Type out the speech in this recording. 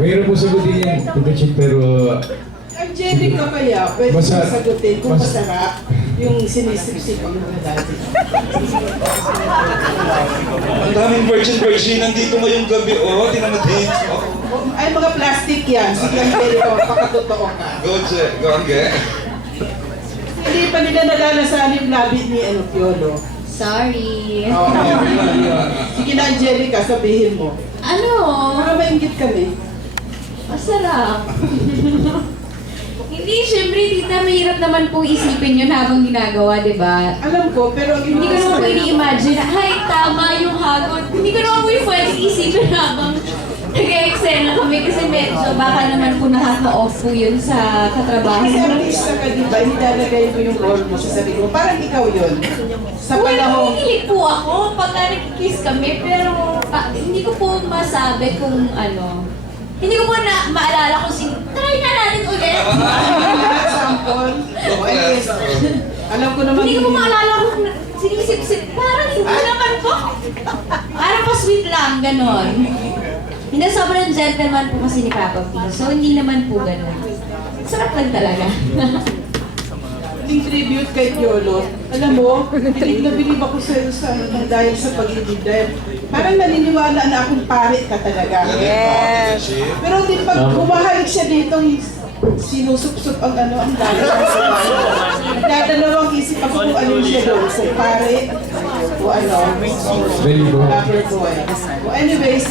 Mahirap po sagutin yan, Tito Chip, pero Angelica kaya, pwede Basta- mo sagutin kung basta- masarap yung sinisip-sip ang mga dati. Ang daming virgin nandito ngayong gabi. Oh, tingnan mo dito. Ay, mga plastic yan. Sige, Angelica, pakatotoo ka. Go, Che. Go, Angge. Hindi pa nila nalalasan yung labi ni Piolo. Sorry. Oo. Sige na, Angelica, sabihin mo. Ano? Para mainggit kami. Masarap. Hindi, syempre, tita, mahirap naman pong isipin yun habang ginagawa, di ba? Alam ko, pero ang Hindi ko naman po ini-imagine na, ay, tama yung hagod. Hindi ko naman po yung pwedeng isipin habang nag-eksena kami kasi medyo baka naman po nakaka-off po yun sa katrabaho. Kasi artista ka, di ba? Nilalagay mo yung role mo sa sarili mo. Parang ikaw yun. Sa Well, panahon. hinihilig po ako pagka nag-kiss kami, pero hindi ko po masabi kung ano. Hindi ko po na maalala kung try na natin ulit. Sample. O, anyways, alam ko naman. Hindi ko po maalala kung sinisip-sip. Parang hindi naman po. Parang pa sweet lang, ganon. Hindi, sobrang gentleman po kasi ni Papa P. So, hindi naman po ganon. Sarap lang talaga. Yung tribute kay Piolo, alam mo, bilib na bilib ako sa dahil sa pag-ibig. Dahil parang naniniwala na akong pare ka talaga. Yes. Pero di pag bumahalik siya dito, sinusupsup ang ang dahil sa Nagdadalawang isip ako kung ano siya doon. Sa pare, o very good. lover boy. Anyways,